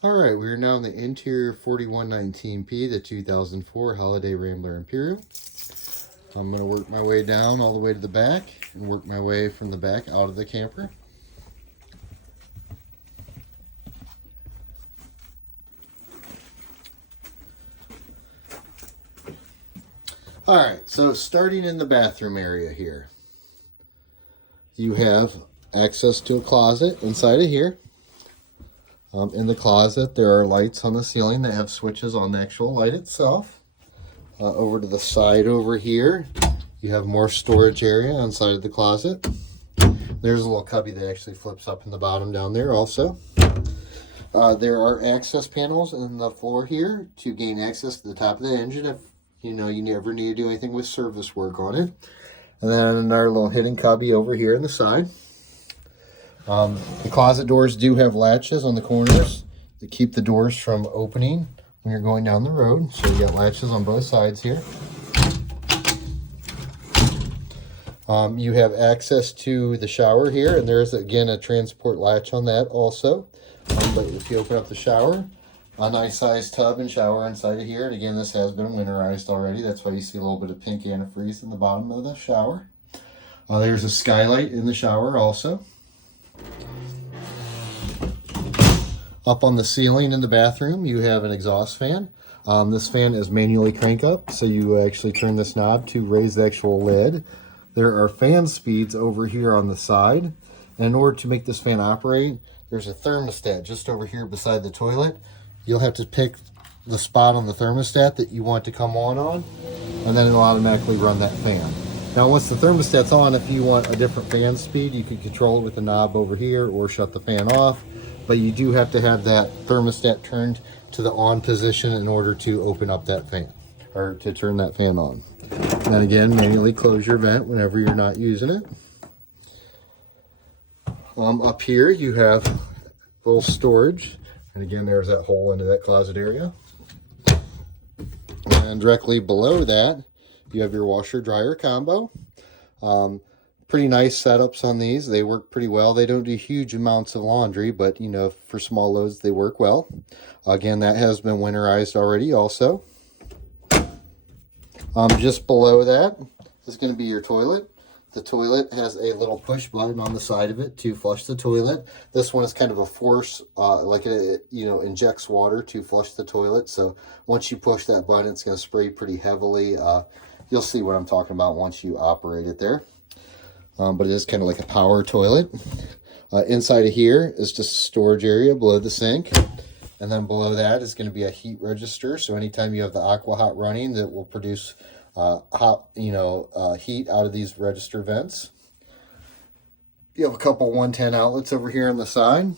All right, we are now in the interior 4119P, the 2004 Holiday Rambler Imperial. I'm going to work my way down all the way to the back and work my way from the back out of the camper. All right, so starting in the bathroom area here, you have access to a closet inside of here. In the closet, there are lights on the ceiling that have switches on the actual light itself. Over to the side over here, you have more storage area inside of the closet. There's a little cubby that actually flips up in the bottom down there also. There are access panels in the floor here to gain access to the top of the engine if you never need to do anything with service work on it. And then another little hidden cubby over here on the side. The closet doors do have latches on the corners to keep the doors from opening when you're going down the road. So you got latches on both sides here. You have access to the shower here, and there's again a transport latch on that also. But if you open up the shower, a nice sized tub and shower inside of here. And again, this has been winterized already. That's why you see a little bit of pink antifreeze in the bottom of the shower. There's a skylight in the shower also. Up on the ceiling in the bathroom, you have an exhaust fan. This fan is manually crank up, so you actually turn this knob to raise the actual lid. There are fan speeds over here on the side. And in order to make this fan operate, there's a thermostat just over here beside the toilet. You'll have to pick the spot on the thermostat that you want to come on, and then it'll automatically run that fan. Now, once the thermostat's on, if you want a different fan speed, you can control it with the knob over here or shut the fan off. But you do have to have that thermostat turned to the on position in order to open up that fan, or to turn that fan on. And again, manually close your vent whenever you're not using it. Up here, you have a little storage. And again, there's that hole into that closet area. And directly below that, you have your washer dryer combo. Pretty nice setups on these. They work pretty well. They don't do huge amounts of laundry, but for small loads, they work well. Again, that has been winterized already also. Just below that is going to be your toilet. The toilet has a little push button on the side of it to flush the toilet. This one is kind of a force, like it injects water to flush the toilet. So once you push that button, it's going to spray pretty heavily. You'll see what I'm talking about once you operate it there. But it is kind of like a power toilet. Inside of here is just a storage area below the sink. And then below that is going to be a heat register. So anytime you have the aqua hot running, that will produce heat out of these register vents. You have a couple 110 outlets over here on the side.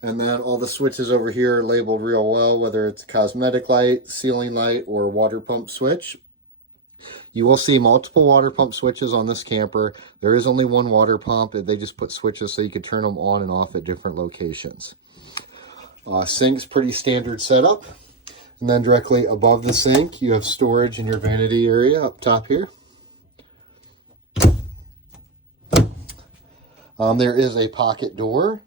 And then all the switches over here are labeled real well, whether it's a cosmetic light, ceiling light, or water pump switch. You will see multiple water pump switches on this camper. There is only one water pump. They just put switches so you can turn them on and off at different locations. Sink's pretty standard setup. And then directly above the sink, you have storage in your vanity area up top here. There is a pocket door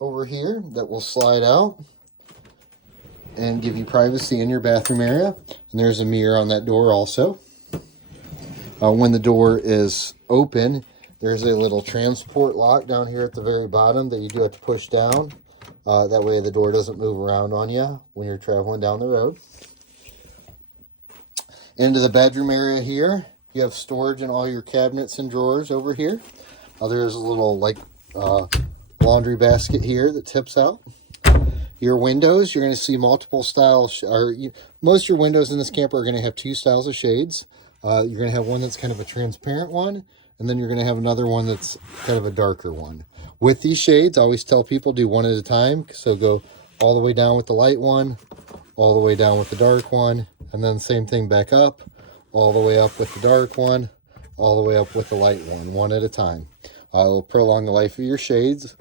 over here that will slide out and give you privacy in your bathroom area. And there's a mirror on that door also. When the door is open, there's a little transport lock down here at the very bottom that you do have to push down. That way the door doesn't move around on you when you're traveling down the road. Into the bedroom area here, you have storage in all your cabinets and drawers over here. There's a little laundry basket here that tips out. Your windows, you're going to see multiple styles, most of your windows in this camper are going to have two styles of shades. You're going to have one that's kind of a transparent one, and then you're going to have another one that's kind of a darker one. With these shades, I always tell people do one at a time. So go all the way down with the light one, all the way down with the dark one, and then same thing back up, all the way up with the dark one, all the way up with the light one at a time. It'll prolong the life of your shades.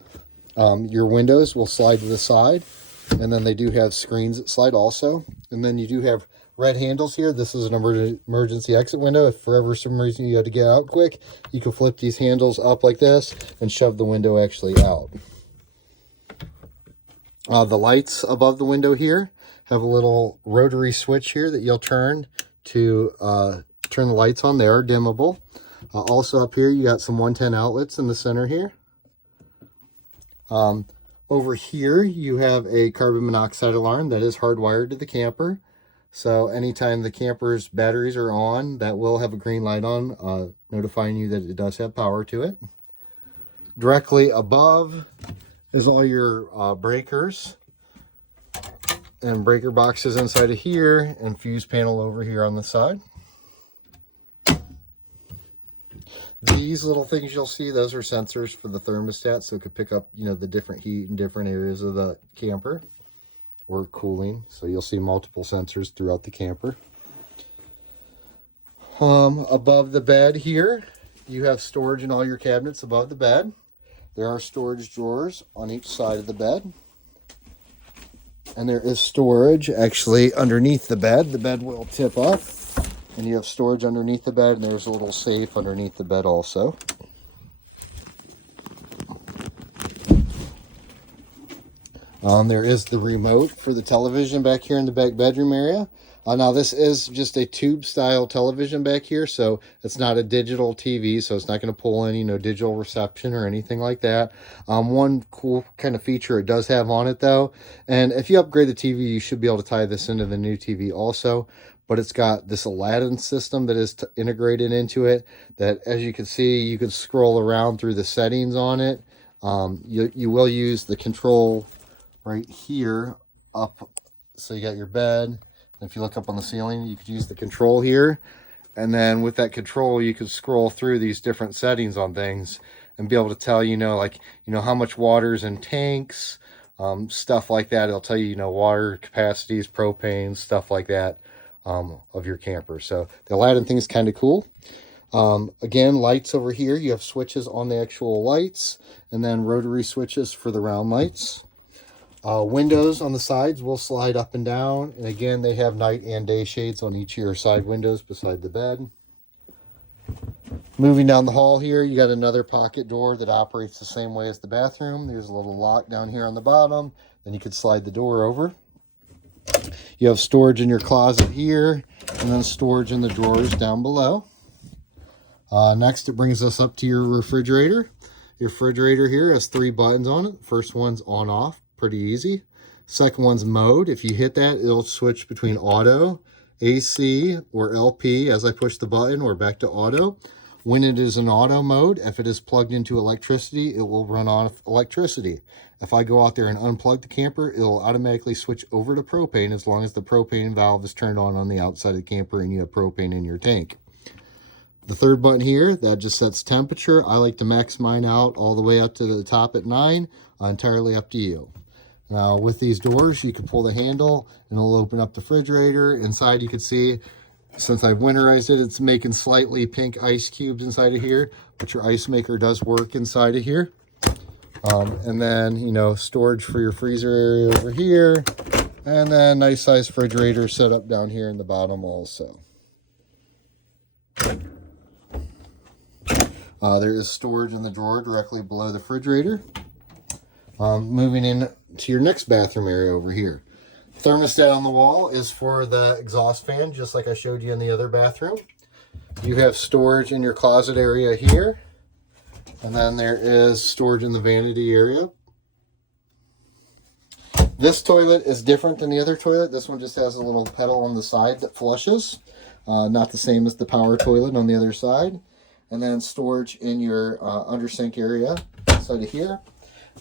Your windows will slide to the side, and then they do have screens that slide also. And then you do have red handles here. This is an emergency exit window. If for some reason you have to get out quick, you can flip these handles up like this and shove the window actually out. The lights above the window here have a little rotary switch here that you'll turn to turn the lights on. They are dimmable. Also up here, you got some 110 outlets in the center here. Over here, you have a carbon monoxide alarm that is hardwired to the camper. So anytime the camper's batteries are on, that will have a green light on, notifying you that it does have power to it. Directly above is all your breakers and breaker boxes inside of here, and fuse panel over here on the side. These little things you'll see, those are sensors for the thermostat, so it could pick up, you know, the different heat in different areas of the camper, or cooling. So you'll see multiple sensors throughout the camper. Above the bed here, you have storage in all your cabinets above the bed. There are storage drawers on each side of the bed. And there is storage actually underneath the bed. The bed will tip up, and you have storage underneath the bed, and there's a little safe underneath the bed also. There is the remote for the television back here in the back bedroom area. Now this is just a tube style television back here, so it's not a digital TV, so it's not going to pull any, you know, digital reception or anything like that. One cool kind of feature it does have on it though, and if you upgrade the TV, you should be able to tie this into the new TV also, but it's got this Aladdin system that is integrated into it, that as you can see, you can scroll around through the settings on it. You will use the control right here up, so you got your bed. If you look up on the ceiling, you could use the control here, and then with that control you could scroll through these different settings on things and be able to tell, you know, like, you know, how much water's in tanks, stuff like that. It'll tell you, you know, water capacities, propane, stuff like that, of your camper. So the Aladdin thing is kind of cool. Again, lights over here, you have switches on the actual lights, and then rotary switches for the round lights. Windows on the sides will slide up and down, and again, they have night and day shades on each of your side windows beside the bed. Moving down the hall here, you got another pocket door that operates the same way as the bathroom. There's a little lock down here on the bottom, then you could slide the door over. You have storage in your closet here, and then storage in the drawers down below. Next, it brings us up to your refrigerator. Your refrigerator here has 3 buttons on it. First one's on off. Pretty easy. Second one's mode. If you hit that, it'll switch between auto, AC, or LP as I push the button, or back to auto. When it is in auto mode, if it is plugged into electricity, it will run off electricity. If I go out there and unplug the camper, it'll automatically switch over to propane as long as the propane valve is turned on the outside of the camper and you have propane in your tank. The third button here, that just sets temperature. I like to max mine out all the way up to the top at 9, entirely up to you. Now with these doors, you can pull the handle and it'll open up the refrigerator. Inside you can see, since I've winterized it, it's making slightly pink ice cubes inside of here, but your ice maker does work inside of here. And then, you know, storage for your freezer area over here, and then nice size refrigerator set up down here in the bottom also. There is storage in the drawer directly below the refrigerator. Moving in to your next bathroom area over here. Thermostat on the wall is for the exhaust fan, just like I showed you in the other bathroom. You have storage in your closet area here, and then there is storage in the vanity area. This toilet is different than the other toilet. This one just has a little pedal on the side that flushes, not the same as the power toilet on the other side. And then storage in your under sink area inside of here.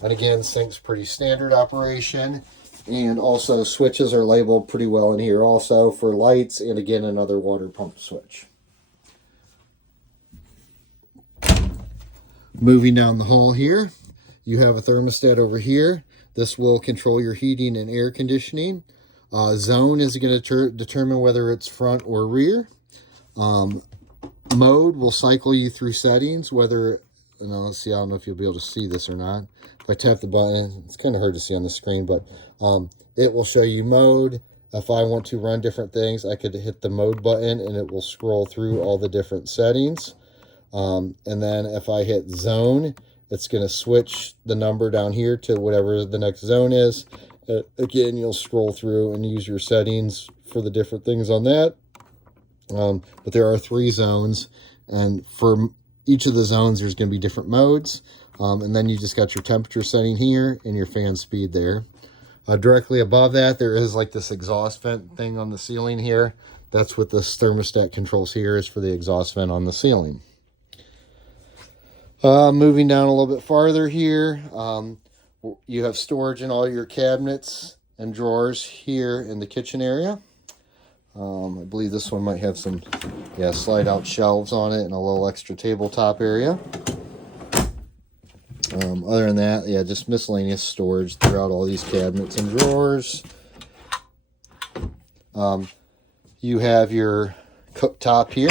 And again, sink's pretty standard operation, and also switches are labeled pretty well in here also for lights, and again another water pump switch. Moving down the hall here, you have a thermostat over here. This will control your heating and air conditioning. Zone is going to determine whether it's front or rear. Mode will cycle you through settings, whether, let's see, I don't know if you'll be able to see this or not. If I tap the button, it's kind of hard to see on the screen, but it will show you mode. If I want to run different things, I could hit the mode button and it will scroll through all the different settings. And then if I hit zone, it's going to switch the number down here to whatever the next zone is. Again, you'll scroll through and use your settings for the different things on that. But there are 3 zones, and for each of the zones, there's going to be different modes. And then you just got your temperature setting here and your fan speed there. Directly above that, there is like this exhaust vent thing on the ceiling here. That's what this thermostat controls here, is for the exhaust vent on the ceiling. Moving down a little bit farther here, you have storage in all your cabinets and drawers here in the kitchen area. I believe this one might have some, slide out shelves on it and a little extra tabletop area. Other than that, just miscellaneous storage throughout all these cabinets and drawers. You have your cooktop here.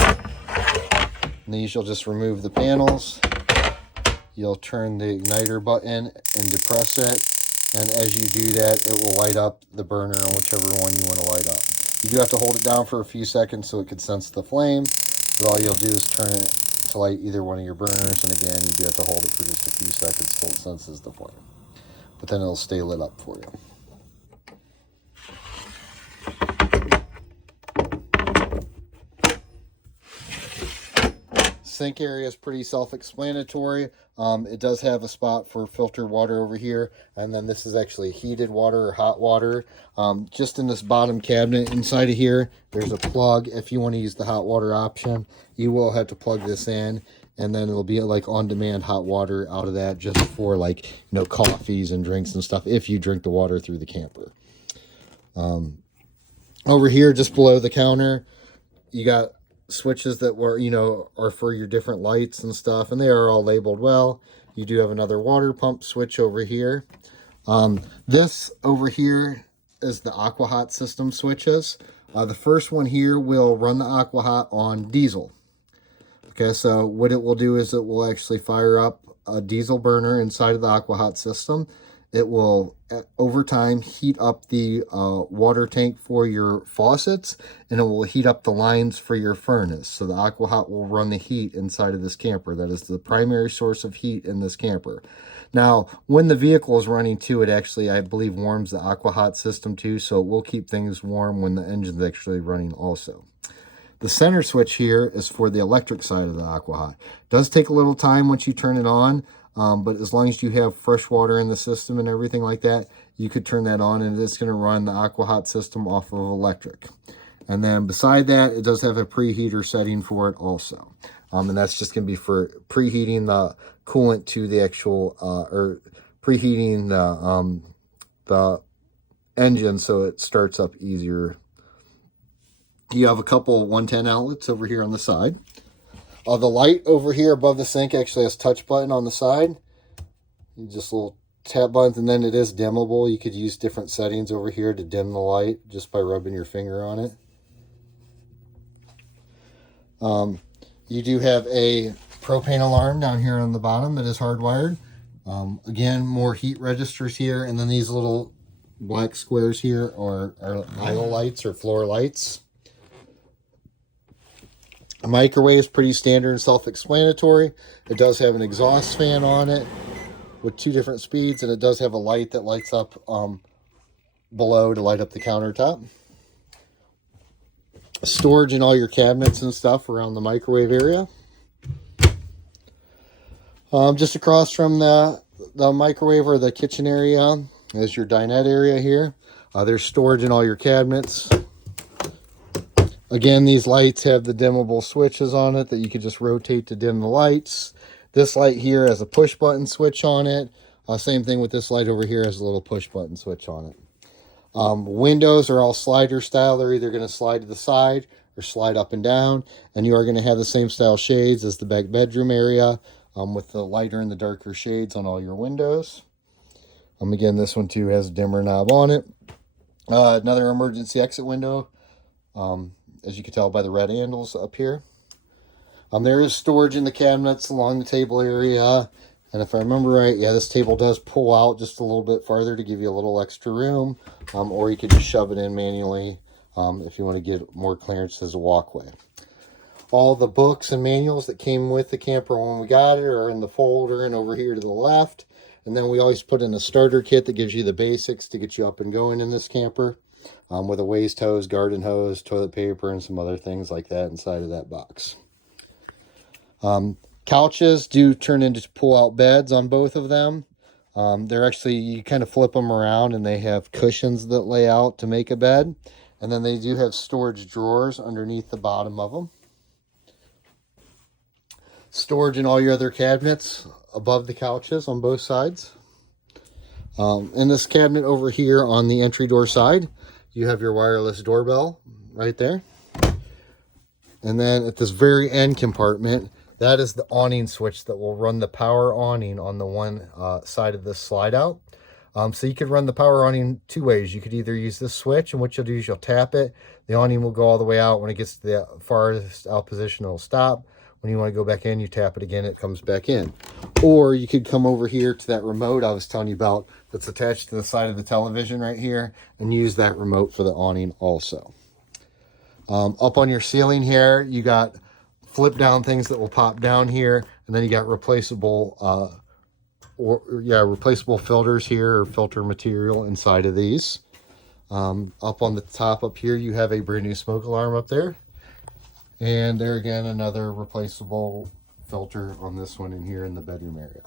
And these, you'll just remove the panels. You'll turn the igniter button and depress it. And as you do that, it will light up the burner on whichever one you want to light up. You do have to hold it down for a few seconds so it can sense the flame. But all you'll do is turn it to light either one of your burners. And again, you do have to hold it for just a few seconds till it senses the flame. But then it'll stay lit up for you. Sink area is pretty self-explanatory. It does have a spot for filtered water over here, and then this is actually heated water or hot water. Just in this bottom cabinet inside of here, there's a plug. If you want to use the hot water option, you will have to plug this in, and then it'll be like on-demand hot water out of that, just for like, coffees and drinks and stuff, if you drink the water through the camper. Over here, just below the counter, you got switches that were, are for your different lights and stuff, and they are all labeled well. You do have another water pump switch over here. This over here is the AquaHot system switches. The first one here will run the AquaHot on diesel. Okay, so what it will do is it will actually fire up a diesel burner inside of the AquaHot system. It will, over time, heat up the water tank for your faucets, and it will heat up the lines for your furnace. So the AquaHot will run the heat inside of this camper. That is the primary source of heat in this camper. Now, when the vehicle is running too, it actually, I believe, warms the AquaHot system too, so it will keep things warm when the engine's actually running also. The center switch here is for the electric side of the AquaHot. It does take a little time once you turn it on. But as long as you have fresh water in the system and everything like that, you could turn that on, and it's going to run the AquaHot system off of electric. And then beside that, it does have a preheater setting for it also. And that's just going to be for preheating the coolant to the actual, or preheating the engine so it starts up easier. You have a couple 110 outlets over here on the side. The light over here above the sink actually has a touch button on the side. Just little tap buttons, and then it is dimmable. You could use different settings over here to dim the light just by rubbing your finger on it. You do have a propane alarm down here on the bottom that is hardwired. Again, more heat registers here, and then these little black squares here are aisle lights or floor lights. A microwave is pretty standard and self-explanatory. It does have an exhaust fan on it with 2 different speeds, and it does have a light that lights up below to light up the countertop. Storage in all your cabinets and stuff around the microwave area. Just across from the microwave or the kitchen area is your dinette area here. There's storage in all your cabinets. Again, these lights have the dimmable switches on it that you could just rotate to dim the lights. This light here has a push button switch on it. Same thing with this light over here has a little push button switch on it. Windows are all slider style. They're either going to slide to the side or slide up and down. And you are going to have the same style shades as the back bedroom area with the lighter and the darker shades on all your windows. Again, this one too has a dimmer knob on it. Another emergency exit window. As you can tell by the red handles up here. There is storage in the cabinets along the table area. And if I remember right, this table does pull out just a little bit farther to give you a little extra room. Or you could just shove it in manually if you want to get more clearance as a walkway. All the books and manuals that came with the camper when we got it are in the folder and over here to the left. And then we always put in a starter kit that gives you the basics to get you up and going in this camper, with a waste hose, garden hose, toilet paper, and some other things like that inside of that box. Couches do turn into pull-out beds on both of them. They're actually, you kind of flip them around and they have cushions that lay out to make a bed. And then they do have storage drawers underneath the bottom of them. Storage in all your other cabinets above the couches on both sides. In this cabinet over here on the entry door side, you have your wireless doorbell right there. And then at this very end compartment, that is the awning switch that will run the power awning on the one side of this slide out. So you could run the power awning two ways. You could either use this switch, and what you'll do is you'll tap it. The awning will go all the way out. When it gets to the farthest out position, it'll stop. When you want to go back in, you tap it again, it comes back in. Or you could come over here to that remote I was telling you about that's attached to the side of the television right here and use that remote for the awning also. Up on your ceiling here, you got flip down things that will pop down here, and then you got replaceable replaceable filters here, or filter material inside of these. Up on the top up here, you have a brand new smoke alarm up there. And there again, another replaceable filter on this one in here in the bedroom area.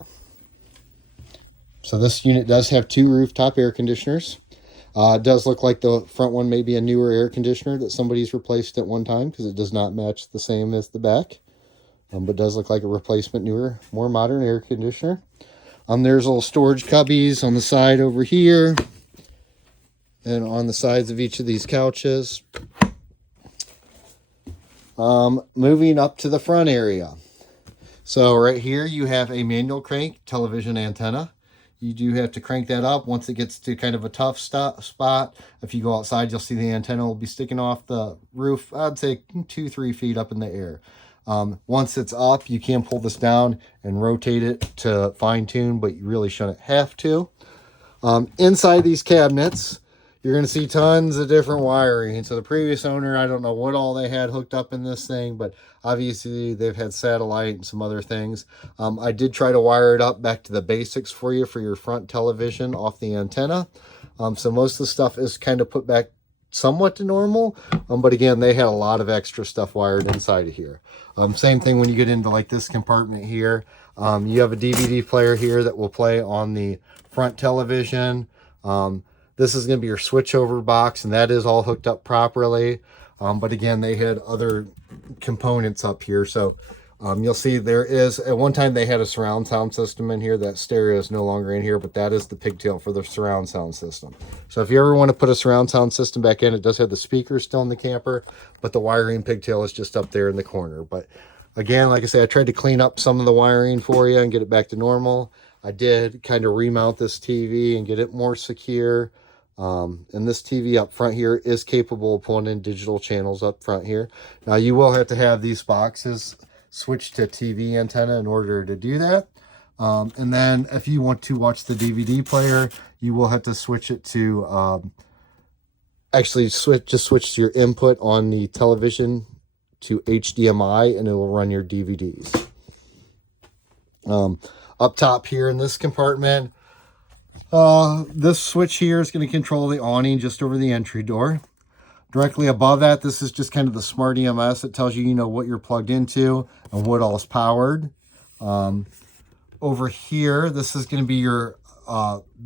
So this unit does have two rooftop air conditioners. It does look like the front one may be a newer air conditioner that somebody's replaced at one time, because it does not match the same as the back. But does look like a replacement, newer, more modern air conditioner. There's little storage cubbies on the side over here and on the sides of each of these couches. Moving up to the front area. So right here you have a manual crank television antenna. You do have to crank that up once it gets to kind of a tough spot. If you go outside, you'll see the antenna will be sticking off the roof, I'd say 2-3 feet up in the air. Once it's up, you can pull this down and rotate it to fine tune, but you really shouldn't have to. Inside these cabinets, you're going to see tons of different wiring. So the previous owner, I don't know what all they had hooked up in this thing, but obviously they've had satellite and some other things. I did try to wire it up back to the basics for you for your front television off the antenna. So most of the stuff is kind of put back somewhat to normal. But again, they had a lot of extra stuff wired inside of here. Same thing when you get into like this compartment here. You have a DVD player here that will play on the front television. This is going to be your switchover box, and that is all hooked up properly. But again, they had other components up here. So you'll see there is, at one time they had a surround sound system in here. That stereo is no longer in here, but that is the pigtail for the surround sound system. So if you ever want to put a surround sound system back in, it does have the speakers still in the camper, but the wiring pigtail is just up there in the corner. But again, like I said, I tried to clean up some of the wiring for you and get it back to normal. I did kind of remount this TV and get it more secure. And this TV up front here is capable of pulling in digital channels up front here. Now you will have to have these boxes switched to TV antenna in order to do that. And then if you want to watch the DVD player, you will have to switch it to switch your input on the television to HDMI, and it will run your DVDs. Up top here in this compartment, this switch here is going to control the awning just over the entry door. Directly above that, this is just kind of the smart EMS. It tells you, you know, what you're plugged into and what all is powered. Over here, this is going to be your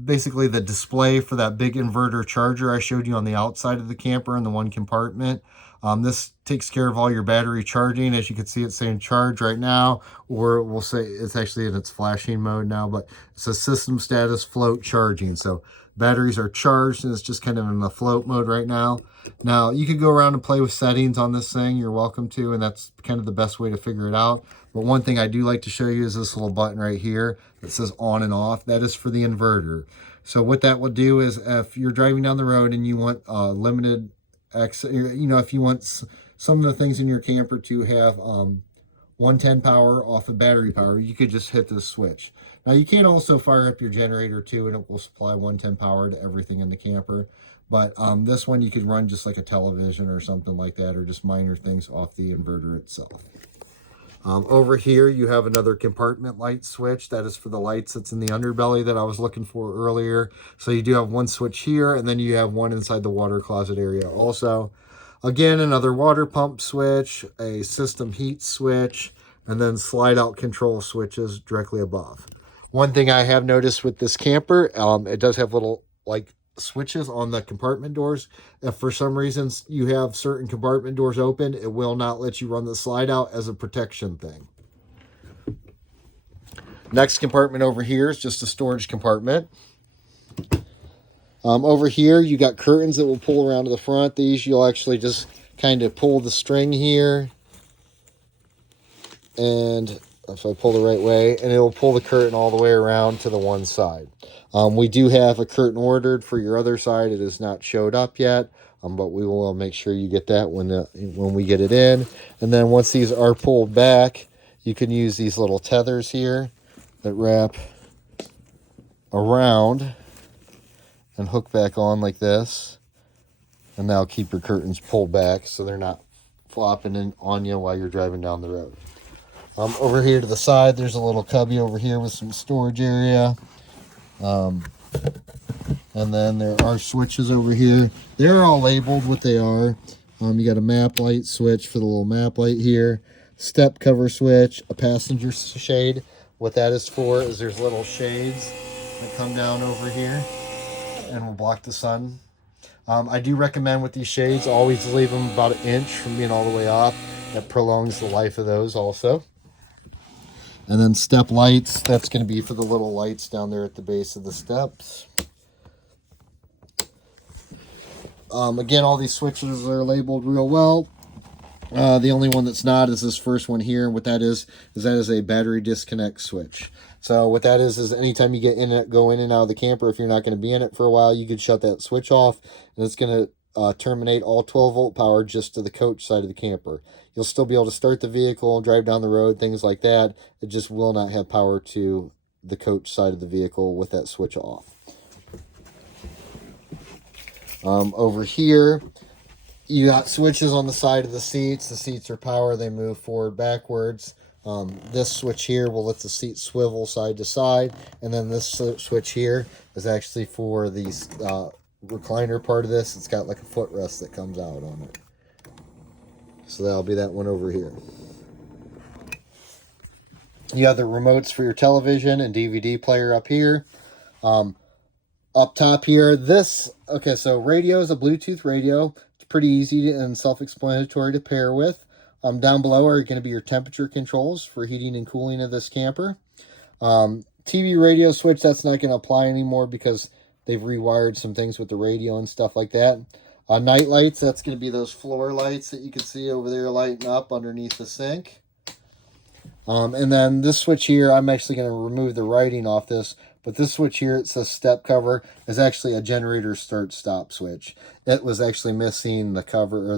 basically the display for that big inverter charger I showed you on the outside of the camper in the one compartment. This takes care of all your battery charging. As you can see, it's saying charge right now, or we'll say it's actually in its flashing mode now, but it's a system status float charging. So batteries are charged and it's just kind of in the float mode right now. Now you could go around and play with settings on this thing. You're welcome to, and that's kind of the best way to figure it out. But one thing I do like to show you is this little button right here that says on and off. That is for the inverter. So what that will do is if you're driving down the road and you want limited access, you know, if you want some of the things in your camper to have 110 power off of battery power, you could just hit this switch. Now you can also fire up your generator too, and it will supply 110 power to everything in the camper. But this one you could run just like a television or something like that, or just minor things off the inverter itself. Over here, you have another compartment light switch. That is for the lights that's in the underbelly that I was looking for earlier. So you do have one switch here, and then you have one inside the water closet area also. Again, another water pump switch, a system heat switch, and then slide out control switches directly above. One thing I have noticed with this camper, it does have little like switches on the compartment doors. If for some reasons you have certain compartment doors open, it will not let you run the slide out as a protection thing. Next compartment over here is just a storage compartment. Over here you got curtains that will pull around to the front. These you'll actually just kind of pull the string here, and if I pull the right way, and it will pull the curtain all the way around to the one side. We do have a curtain ordered for your other side. It has not showed up yet, but we will make sure you get that when we get it in. And then once these are pulled back, you can use these little tethers here that wrap around and hook back on like this. And that'll keep your curtains pulled back so they're not flopping in on you while you're driving down the road. Over here to the side, there's a little cubby over here with some storage area. And then there are switches over here. They're all labeled what they are. You got a map light switch for the little map light here, step cover switch, a passenger shade. What that is for is there's little shades that come down over here and will block the sun. I do recommend with these shades, always leave them about 1 inch from being all the way off. That prolongs the life of those also. And then step lights, that's going to be for the little lights down there at the base of the steps. Again, all these switches are labeled real well. The only one that's not is this first one here. What that is that is a battery disconnect switch. So what that is anytime you get in it, go in and out of the camper, if you're not going to be in it for a while, you could shut that switch off, and it's going to terminate all 12-volt power just to the coach side of the camper. You'll still be able to start the vehicle, drive down the road, things like that. It just will not have power to the coach side of the vehicle with that switch off. Over here, you got switches on the side of the seats. The seats are power. They move forward, backwards. This switch here will let the seat swivel side to side. And then this switch here is actually for the recliner part of this. It's got like a footrest that comes out on it. So that'll be that one over here. You have the remotes for your television and DVD player up here. Up top here, so radio is a Bluetooth radio. It's pretty easy and self-explanatory to pair with. Down below are going to be your temperature controls for heating and cooling of this camper. TV radio switch, that's not going to apply anymore because they've rewired some things with the radio and stuff like that. Night lights, that's going to be those floor lights that you can see over there lighting up underneath the sink. And then this switch here, I'm actually going to remove the writing off this, but this switch here, it says step cover, is actually a generator start stop switch. It was actually missing the cover, or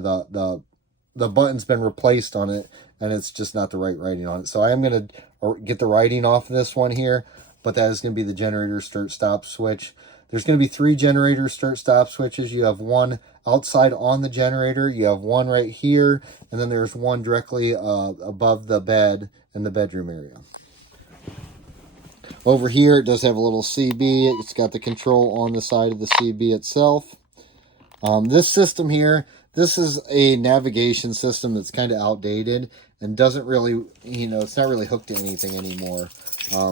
the button's been replaced on it, and it's just not the right writing on it. So I am going to get the writing off of this one here, but that is going to be the generator start stop switch. There's going to be 3 generator start stop switches. You have one outside on the generator, you have one right here, and then there's one directly above the bed in the bedroom area. Over here, it does have a little CB. It's got the control on the side of the CB itself. This system here, this is a navigation system that's kind of outdated and doesn't really, it's not really hooked to anything anymore.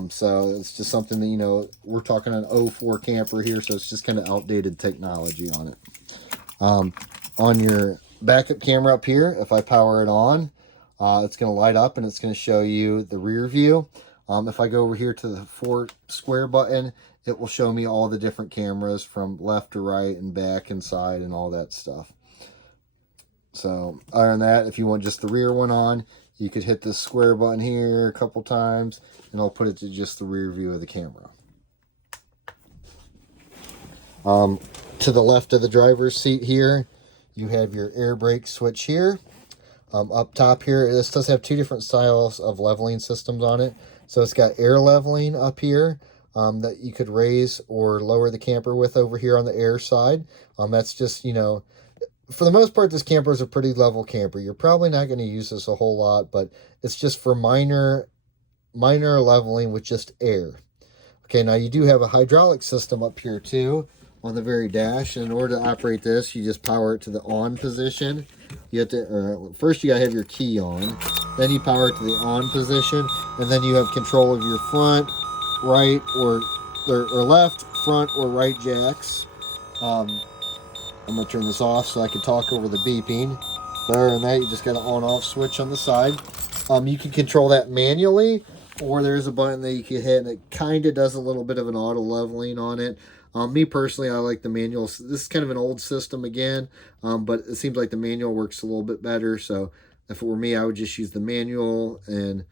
So it's just something that, we're talking an 04 camper here, so it's just kind of outdated technology on it. On your backup camera up here, if I power it on, it's going to light up and it's going to show you the rear view. If I go over here to the 4 square button, it will show me all the different cameras from left to right and back and side and all that stuff. So other than that, if you want just the rear one on, you could hit this square button here a couple times and it'll put it to just the rear view of the camera. To the left of the driver's seat here, you have your air brake switch here. Up top here, this does have 2 different styles of leveling systems on it. So it's got air leveling up here that you could raise or lower the camper with over here on the air side. That's just, for the most part, this camper is a pretty level camper. You're probably not going to use this a whole lot, but it's just for minor leveling with just air. Okay, now you do have a hydraulic system up here too on the very dash. And in order to operate this, you just power it to the on position. You have to, first you gotta have your key on, then you power it to the on position, and then you have control of your front, right, or left, front, or right jacks. I'm gonna turn this off so I can talk over the beeping. Other than that, you just got an on-off switch on the side. You can control that manually, or there's a button that you can hit, and it kind of does a little bit of an auto leveling on it. Me personally, I like the manual. This is kind of an old system again, but it seems like the manual works a little bit better. So if it were me, I would just use the manual, and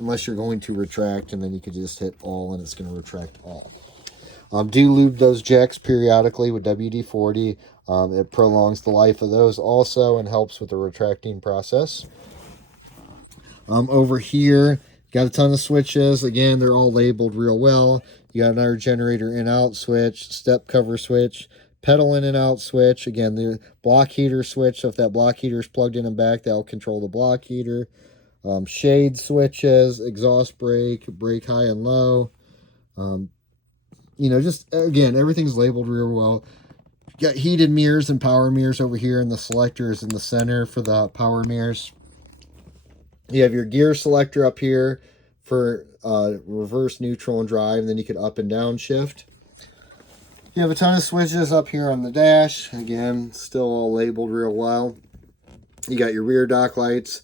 unless you're going to retract, and then you could just hit all, and it's going to retract all. Do lube those jacks periodically with WD-40. It prolongs the life of those also and helps with the retracting process. Over here, got a ton of switches. Again, they're all labeled real well. You got another generator in-out switch, step cover switch, pedal in and out switch. Again, the block heater switch. So if that block heater is plugged in and back, that'll control the block heater. Shade switches, exhaust brake, brake high and low. You know, just, again, everything's labeled real well. You got heated mirrors and power mirrors over here, and the selector is in the center for the power mirrors. You have your gear selector up here for reverse, neutral, and drive, and then you can up and down shift. You have a ton of switches up here on the dash. Again, still all labeled real well. You got your rear dock lights,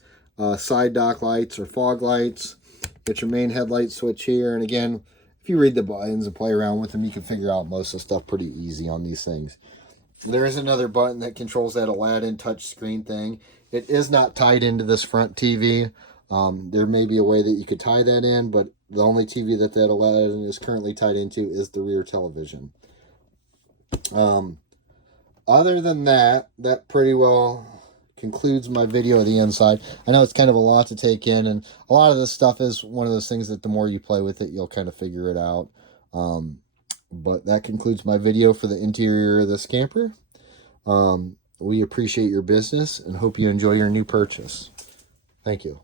side dock lights or fog lights. Get your main headlight switch here, and again, if you read the buttons and play around with them, you can figure out most of the stuff pretty easy on these things. There is another button that controls that Aladdin touchscreen thing. It is not tied into this front TV. There may be a way that you could tie that in, but the only TV that Aladdin is currently tied into is the rear television. Other than that, that pretty well concludes my video of the inside. I know it's kind of a lot to take in, and a lot of this stuff is one of those things that the more you play with it, you'll kind of figure it out. But that concludes my video for the interior of this camper. We appreciate your business and hope you enjoy your new purchase. Thank you.